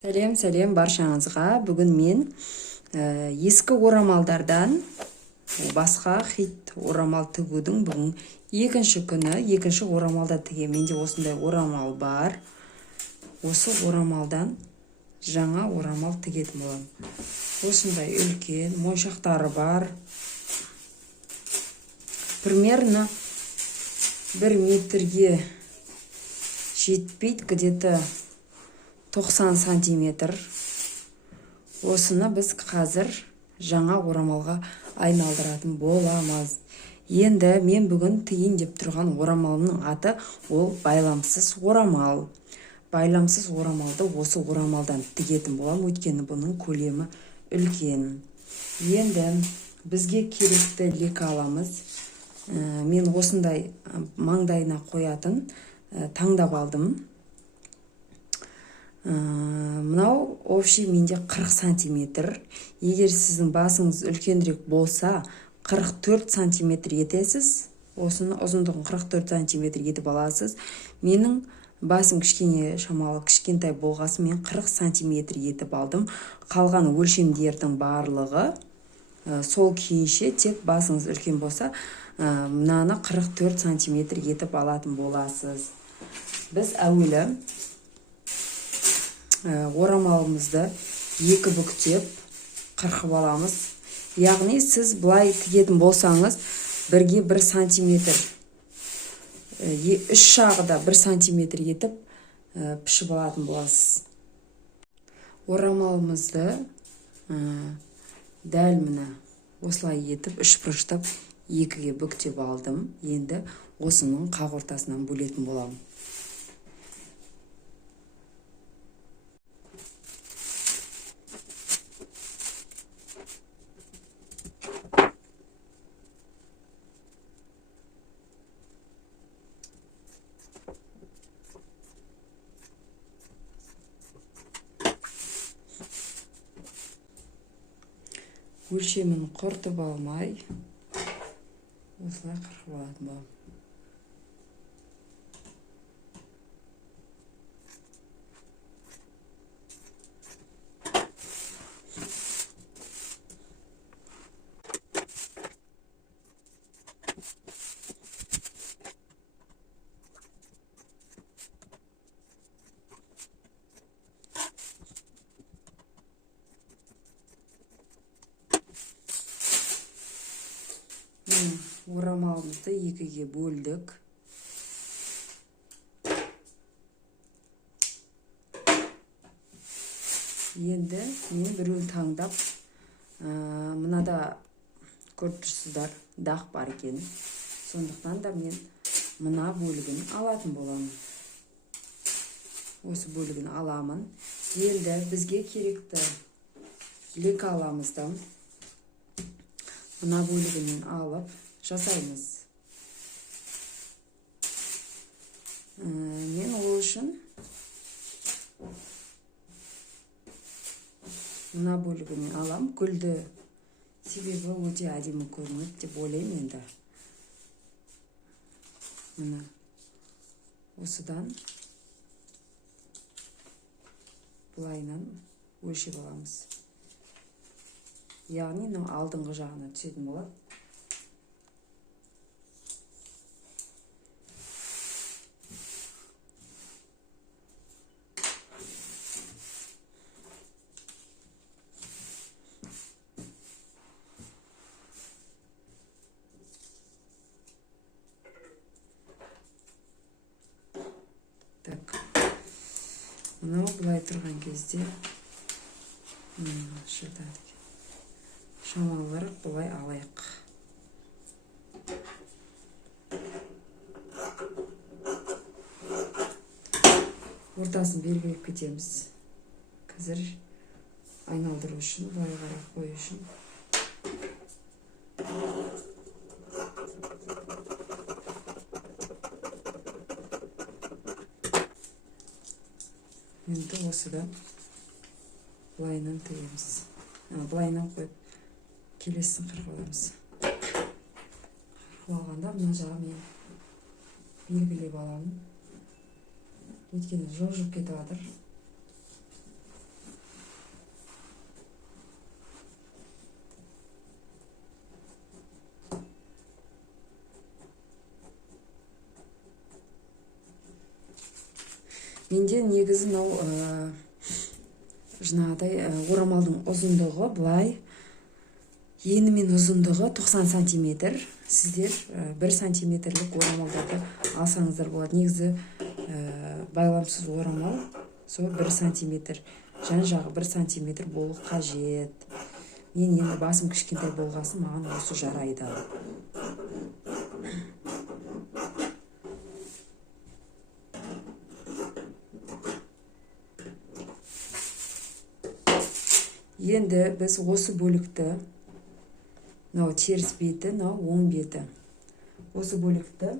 Сәлем баршаңызға. Бүгін мен ескі орамалдардан басқа хит орамал тігудің бүгін екінші күні, екінші орамалда тігемін. Менде осындай орамал бар. Осы орамалдан жаңа орамал тігетін боламын. Осындай үлкен моншақтары бар. Примерно 1 метрге жетпейді, где-то 90 сантиметр. Осыны біз қазір жаңа орамалға айналдыратын боламыз. Енді мен бүгін тігейін деп тұрған орамалымның аты ол байламсыз орамал. Байламсыз орамалды осы орамалдан тігетін боламын, өйткені бұның көлемі үлкен. Енді бізге керекті лека аламыз. Мен осындай маңдайына қоятын таңдап алдым. Мынау общий менде 40 сантиметр. Егер сіздің басыңыз үлкенірек болса 44 сантиметр етесіз. Осыны ұзындығын 44 сантиметр етіп аласыз. Менің басым кішкене шамалы кішкентай болғасын мен 40 сантиметр етіп алдым. Қалған өлшемдердің барлығы сол күйінше, тек басыңыз үлкен болса мынаны 44 сантиметр етіп алатын боласыз. Біз әуелі орамалымызды екі бүктеп қырқып аламыз. Яғни сіз былай тігетін болсаңыз бірге 1 сантиметр, үш жағы да 1 сантиметр етіп пішіп алатын боласыз. Орамалымызды дәл мына осылай етіп үш бұрыштап екіге бүктеп алдым. Енді осының қақ ортасынан бөлетін боламын. Өлшемін құртып алмай, осылай қырқып алатын боламын. Орамалымызды екіге бөлдік. Енді мен біреуін таңдап, мынада көріп тұрсыздар, дақ бар екен. Сондықтан да мен мына бөлігін алатын боламын. Осы бөлігін аламын. Енді бізге керекті лека аламызды мына бөлігінен алып жасаймыз. Мен ол үшін мына бөлігінен алам. Гүлді себебі өте әдемі көрінеді деп ойлаймын енді. Мына осыдан бұлайынан өлшеп аламыз. Яғни алдыңғы жағына түсетін болады. Так. Мынау былай тұрған кезде шамалар бұлай алайық. Ортасын белгілеп кетеміз. Қазір айналдыру үшін, былай қарап қою үшін. Енді осыдан бұлайынан тігеміз. Бұлайынан қойып келесін қырқып аламыз. Қырқып алғанда мына жағы мен белгілеп аламын. Өйткені жылжып кетіп жатыр. менде негізі мынау жаңағыдай орамалдың ұзындығы былай, ені мен ұзындығы 90 сантиметр. Сіздер 1 сантиметрлік орамалдарды алсаңыздар болады. Негізі байламсыз орамал сол 1 сантиметр, жан жағы 1 сантиметр болу қажет. Мен енді басым кішкентай болғасын, маған осы жарайды. Енді біз осы бөлікті, мынау теріс беті, мынау оң беті. Осы бөлікті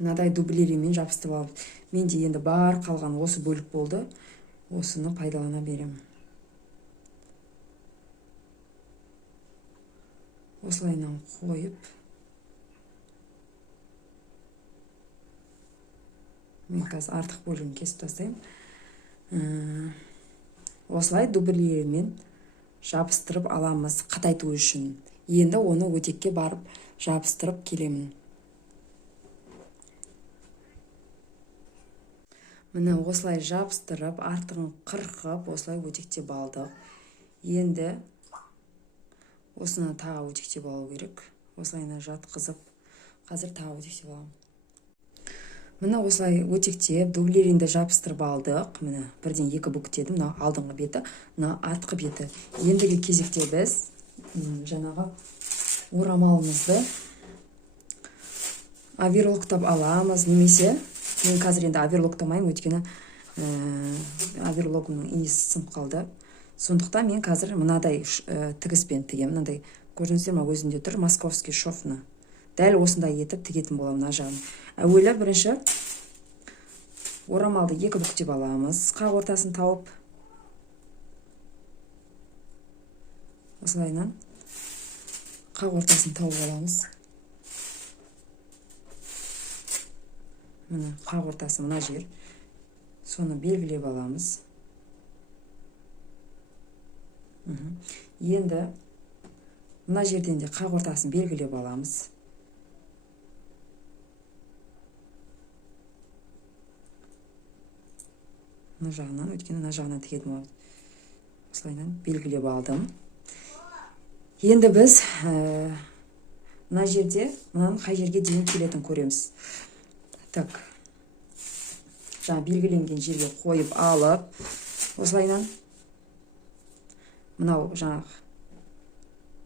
мынадай дублеримен жабыстырып аламыз. Менде енді бар қалған осы бөлік болды. Осыны пайдалана беремін. Осылайынан қойып, мен қазір артық бөлігін кесіп тастаймын. Осылай дублеримен жабыстырып аламыз қатайту үшін. Енді оны өтекке барып жабыстырып келемін. Міне осылай жабыстырып, артығын қырқып, осылай өтектеп алдық. Енді осыны тағы өтектеп алу керек. Осылайына жатқызып, қазір тағы өтектеп аламын. Міне осылай өтектеп, дублеринді жабыстырып алдық. Міне бірден 2 бүктедім. Мына алдыңғы беті, мына артқы беті. Ендігі кезекте біз жаңағы орамалымызды оверлоктап аламыз, немесе мен қазір енді оверлоктамаймын, өйткені оверлогымның инесі сынып қалды. Сондықтан мен қазір мынадай тігіспен тігемін. Мынадай көрдіңіздер ме, өзінде тұр, московский шовны. Дәл осындай етіп тігетін боламын мына жағын. Әуелі бірінші орамалды 2 бүктеп аламыз, қақ ортасын тауып. Осылайынан қақ ортасын тауып аламыз. Міне қақ ортасы мына жер. Соны белгілеп аламыз. Енді мына жерден де қақ ортасын белгілеп аламыз. Мына жағынан, өйткені мына жағынан тігетін боламыз. Осылайынан белгілеп алдым. Енді біз мына жерде, мынаны қай жерге дейін келетін көреміз. Так, жаңа белгіленген жерге қойып алып, осылайынан мынау жаңағы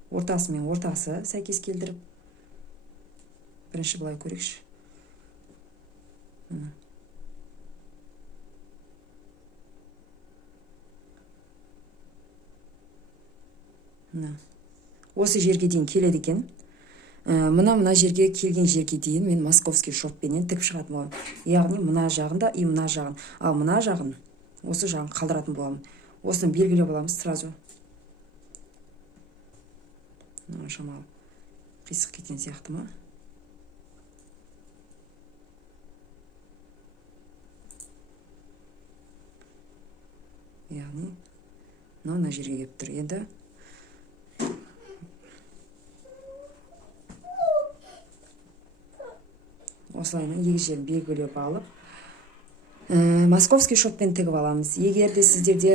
ортасы мен ортасы сәйкес келдіріп, бірінші былай көрейікші. Осы жерге дейін келеді екен. Мына жерге келген жерге дейін мен московский шовпенен тігіп шығатын боламын. Яғни мына жағында и мына жағын. Ал мына жағын, осы жағын қалдыратын боламын. Осыны белгілеп аламыз сразу. Шамалы қисық кеткен сияқты ма? Яғни мына жерге келіп тұр. Енді осылайынан екі жерін белгілеп алып, московский шовпен тігіп аламыз. Егер де сіздерде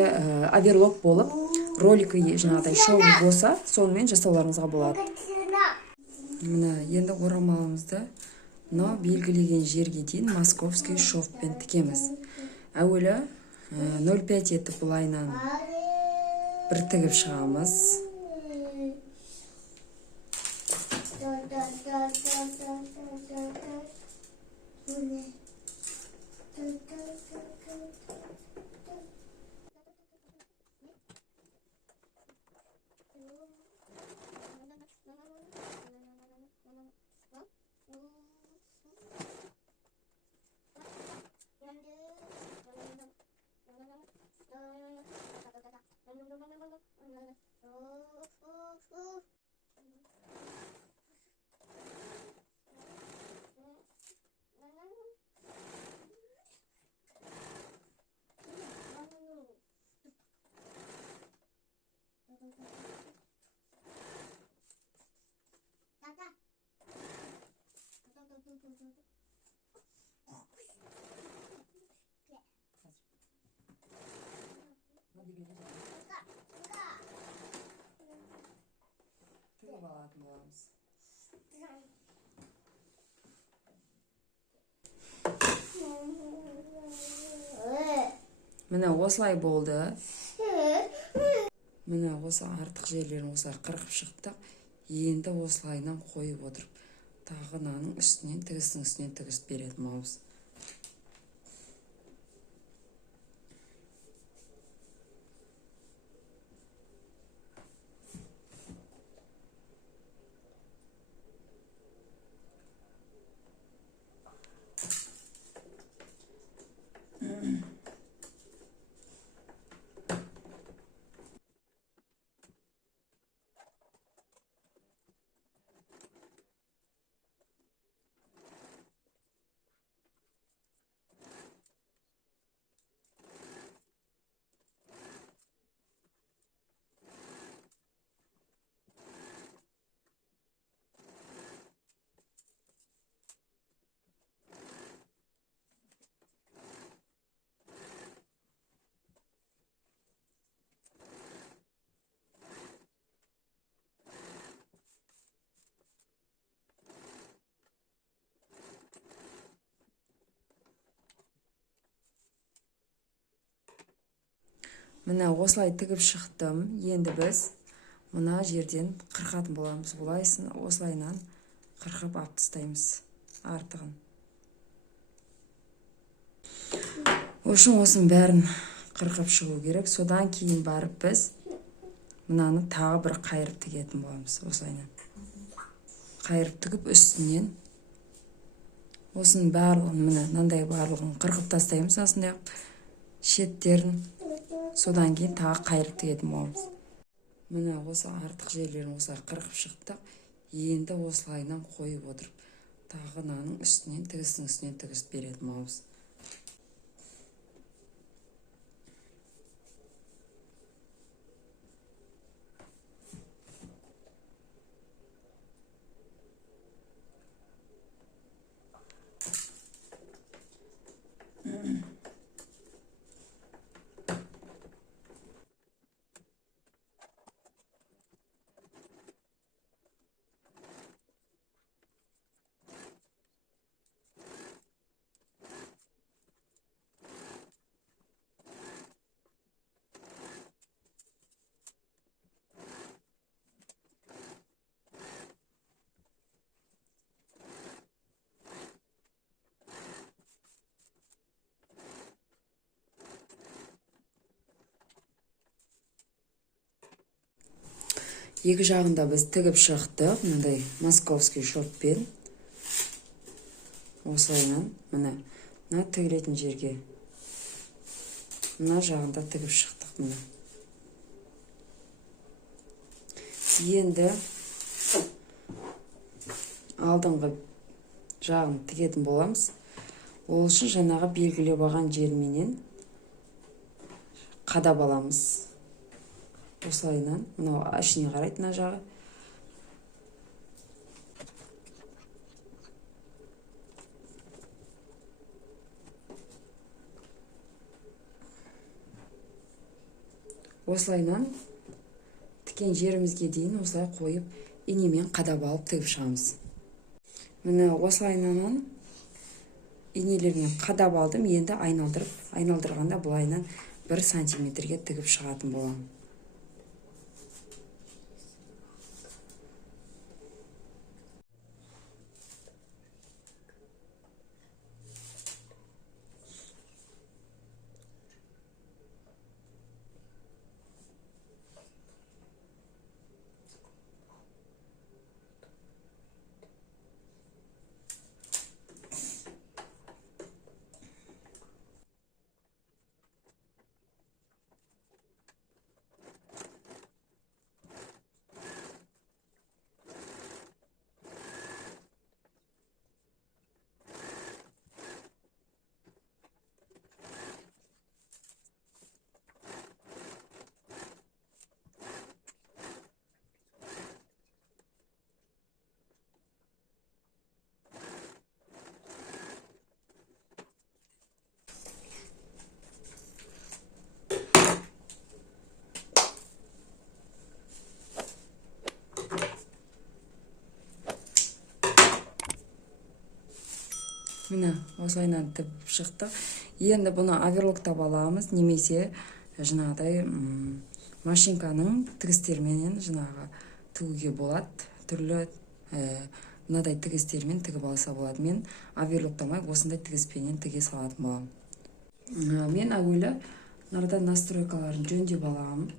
оверлок болып, роликі жаңағыдай шоу болса, сонымен жасауларыңызға болады. Міне енді орамалымызды мынау белгілеген жерге дейін московский шовпен тігеміз. Әуелі 0,5 етіп бұлайынан бір тігіп шығамыз. шығаратын боламыз. Міне осылай болды. Міне осы артық жерлерін осылай қырқып шықтық. Енді осылайынан қойып отырып, тағы мынаның үстінен тігіс беретін боламыз. Міне осылай тігіп шықтым. Енді біз мына жерден қырқатын боламыз. Осылайынан қырқып алып тастаймыз артығын. Осының бәрін қырқып шығу керек. Содан кейін барып біз мынаны тағы бір қайырып тігетін боламыз. Осылайынан қайырып тігіп үстінен осының барлығын, мынандай барлығын қырқып тастаймыз. Осындай шеттерін. Содан кейін тағы қайырып тігетін боламыз. Міне осы артық жерлерін осылай қырқып шықтық. Енді осылайынан қойып отырып, тағы мынаның үстінен тігіс беретін боламыз. Екі жағында біз тігіп шықтық. Мындай московский шотпен. Осылайынан мына тігілетін жерге мына жағында тігіп шықтық. Мына. Енді алдыңғы жағын тігетін боламыз. Ол үшін жаңағы белгілеп алған жерменен қадап аламыз. Осылайынан, мынау ашыне қарайды мына жағы. Осылайынан тікен жерімізге дейін осылай қойып, инемен қадап алып тігіп шығамыз. Міне осылайынан инелермен қадап алдым. Енді айналдырғанда бұлайынан 1 сантиметрге тігіп шығатын боламын. Міне осылайынан тіп шықты. Енді бұны оверлоктап аламыз, немесе жаңағыдай машинканың тігістерменен жаңағы тігуге болады. Түрлі мынадай тігістермен тігіп алса болады. Мен оверлоктамай осындай тігіспенен тіге салатын боламын. Мен әуелі мынадай настройкаларын жөндеп аламын.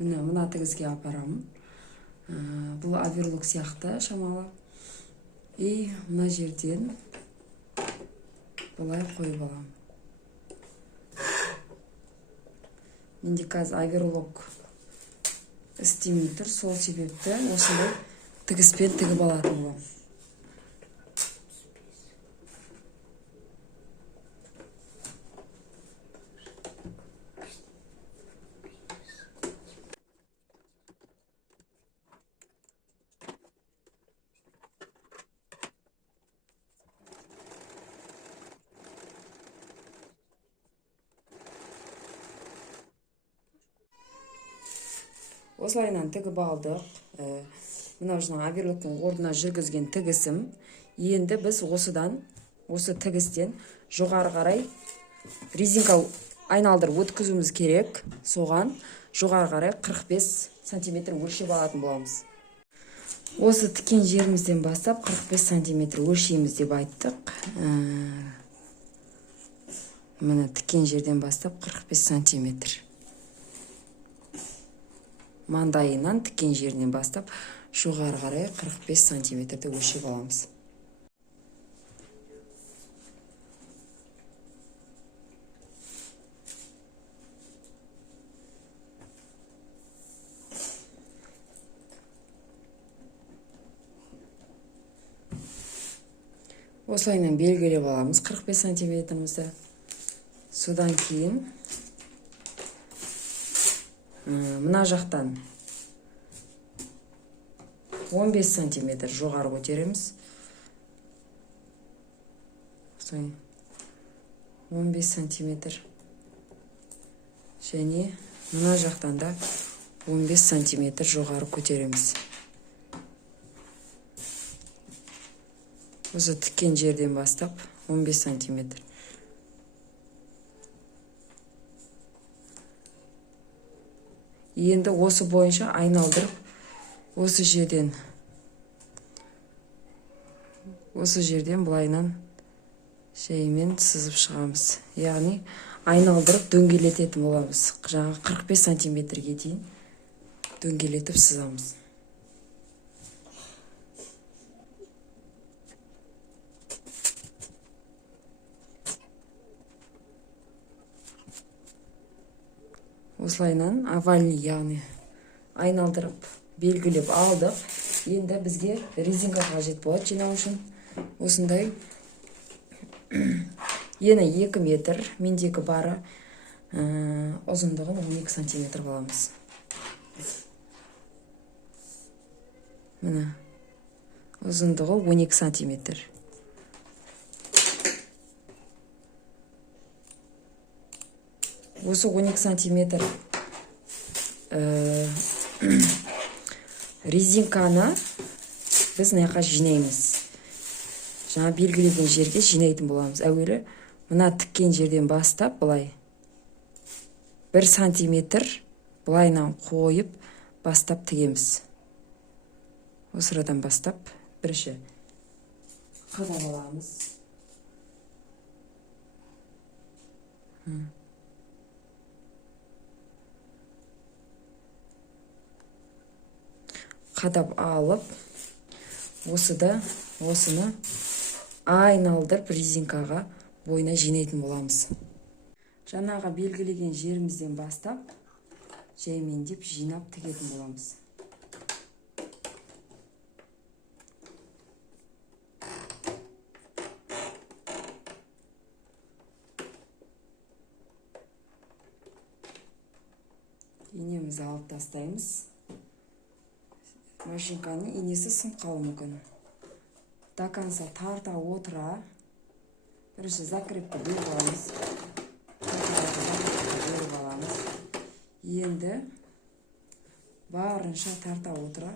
Мына тігіске апарамын. Бұл оверлок сияқты шамалы. И мына жерден бұлай қойып аламын. Менде қазір оверлок істемей тұр, сол себепті осындай тігіспен тігіп алатын боламын. Осылайынан тігіп алдық. Мынау жаңа оверлоктың орнына жүргізген тігісім. Енді біз осы тігістен жоғары қарай резинка айналдырып өткізуіміз керек. Соған жоғары қарай 45 сантиметр өлшеп алатын боламыз. Осы тіккен жерімізден бастап 45 сантиметр өлшейміз деп айттық. Міне тіккен жерден бастап 45 сантиметр. Маңдайынан тіккен жерінен бастап жоғары қарай 45 сантиметрді өлшеп аламыз. Осылайынан белгілеп аламыз 45 сантиметрімізді. Содан кейін мына жақтан 15 сантиметр жоғары көтереміз. 15 сантиметр. Және мына жақтан да 15 сантиметр жоғары көтереміз. Осы тіккен жерден бастап 15 сантиметр. Енді осы бойынша айналдырып, осы жерден бұлайынан шеймен сызып шығамыз. Яғни айналдырып дөңгелететін боламыз. Жаңа 45 сантиметрге дейін дөңгелетіп сызамыз. Осылайынан овальный, яғни айналдырып белгілеп алдық. Енді бізге резинка қажет болады жинау үшін. Осындай ені 2 метр, мендегі бары ұзындығын 12 сантиметр боламыз. Міне, ұзындығы 12 сантиметр. Осы 12 сантиметр резинканы біз мына жинаймыз. Жаңа белгілеген жерге жинайтын боламыз. Әуелі мына тіккен жерден бастап бұлай 1 сантиметр бұлайнан қойып бастап тігеміз. Осырадан бастап бірінші қадап аламыз. Қадап алып, осыны айналдырып резинкаға бойына жинайтын боламыз. Жаңаға белгілеген жерімізден бастап, жаймендеп жинап тігетін боламыз. Инемізді алып тастаймыз. Машинканың инесі сынып қалуы мүмкін. До конца тарта отыра, бірінші закрепті бөліп аламыз. Енді барынша тарта отыра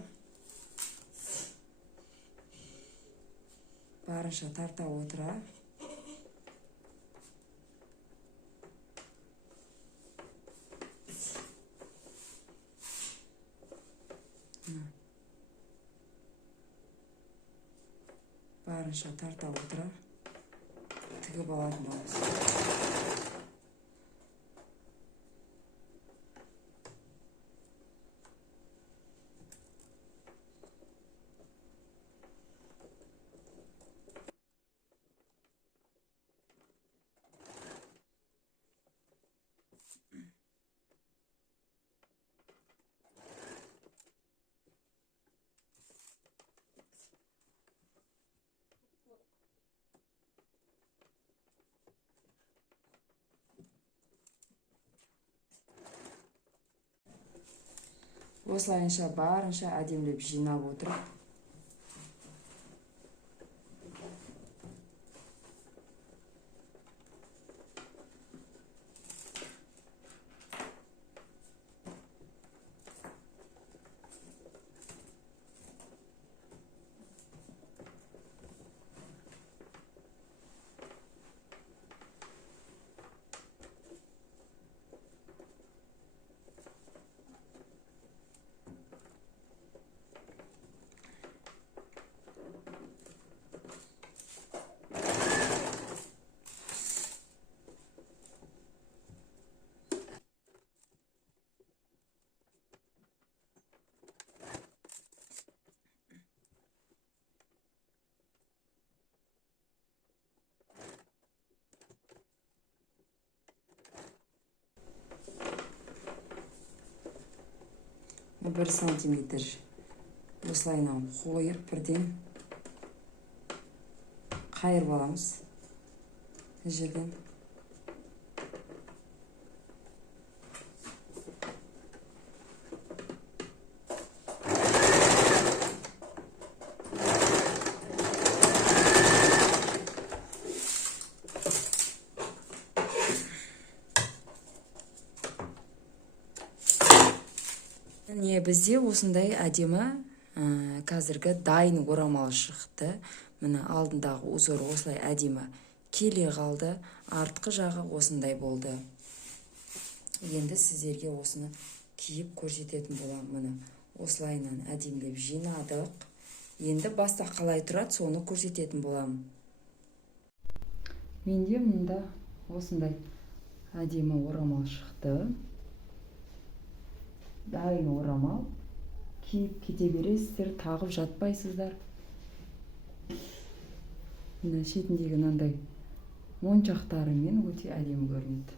барынша тарта отыра тігіп алатын боламыз. Осылайынша барынша әдемілеп жинап отырып, бір сантиметр осылайынан қойып бірден қайырып аламыз жерден. Міне бізде осындай әдемі қазіргі дайын орамал шықты. Міне алдындағы узор осылай әдемі келе қалды. Артқы жағы осындай болды. Енді сіздерге осыны киіп көрсететін болам. Міне осылайынан әдемілеп жинадық. Енді баста қалай тұрады, соны көрсететін болам. Менде мұнда осындай әдемі орамал шықты. Дайын орамал. Киіп кете бересіздер, тағып жатпайсыздар. Мына шетіндегі мынандай моншақтарымен өте әдемі көрінеді.